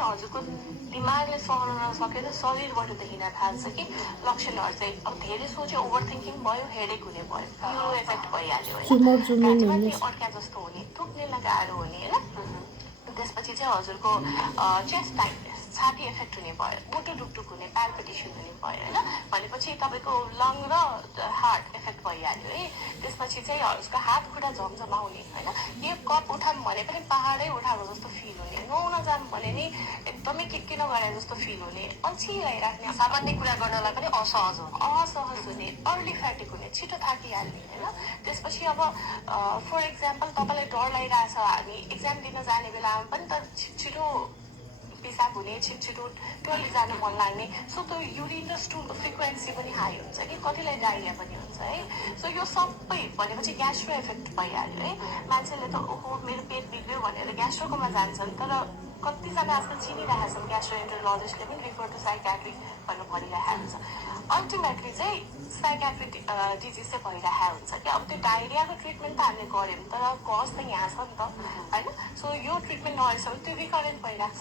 पनि हजुरको दिमागले सहन नसकेर शरीरबाट देखिन थाल्छ कि लक्षणहरू चाहिँ अब धेरै सोच्यो ओभर थिङ्किङ भयो हेडेक हुने भयो यो इफेक्ट भइहाल्यो होइन अड्का जस्तो हुने थुक्नेलाई गाह्रो हुने होइन त्यसपछि चाहिँ हजुरको चेस्ट टाइटनेस छाती इफेक्ट हुने भयो मुटु ढुकढुक हुने प्याल्पिटेसन हुने भयो होइन भनेपछि तपाईँको लङ र हार्ट इफेक्ट भइहाल्यो है त्यसपछि चाहिँ उसको हात खुट्टा झमझमाउने होइन यो कप उठाऊँ भने पनि पहाडै उठाएको जस्तो फिल हुने नुहाउन जाऊँ भने नि एकदमै के नगरे जस्तो फिल हुने अल्छी लगाइराख्ने सामान्य कुरा गर्नलाई पनि असहज हुने अर्ली फ्याटिक हुने छिटो थाकिहाल्ने होइन त्यसपछि अब फर इक्जाम्पल तपाईँलाई डर लागिरहेछ हामी एक्जाम दिन जाने बेलामा पनि त छिटो पिसाब हुने छिटो टोइलेट जानु मन लाग्ने सो त्यो युरिन र स्टुलको फ्रिक्वेन्सी पनि हाई हुन्छ कि कतिलाई डायरिया पनि हुन्छ है सो यो सबै भनेपछि ग्यास्ट्रो इफेक्ट भइहाल्यो है मान्छेले त ओहो मेरो पेट बिग्रियो भनेर ग्यास्ट्रोकोमा जान्छन् तर कतिजना आजकल चिनिरहेका छन् ग्यास्ट्रोएन्टरोलोजिस्टले पनि रिफर टु साइकाट्रिक भनेर भनिरहेको हुन्छ अल्टिमेटली चाहिँ साइकाट्रिक डिजिज चाहिँ भइरहेको हुन्छ कि अब त्यो डायरियाको ट्रिटमेन्ट त हामीले गऱ्यौँ तर कज त यहाँ छ नि त होइन सो यो ट्रिटमेन्ट नगरेसम्म त्यो रिकरेन्ट भइरहेको छ